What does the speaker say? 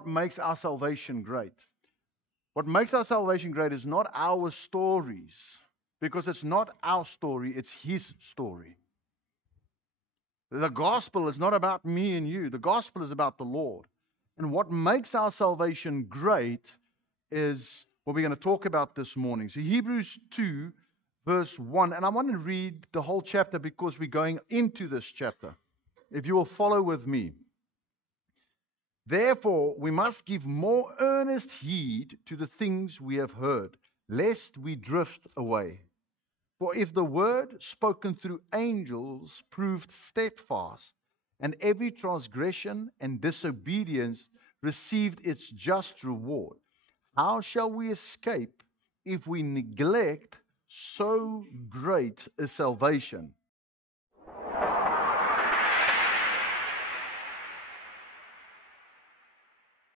what makes our salvation great. What makes our salvation great is not our stories, because it's not our story, it's His story. The gospel is not about me and you, the gospel is about the Lord. And what makes our salvation great is what we're going to talk about this morning. So, Hebrews 2, verse 1, and I want to read the whole chapter because we're going into this chapter. If you will follow with me. Therefore, we must give more earnest heed to the things we have heard, lest we drift away. For if the word spoken through angels proved steadfast, and every transgression and disobedience received its just reward, how shall we escape if we neglect so great a salvation,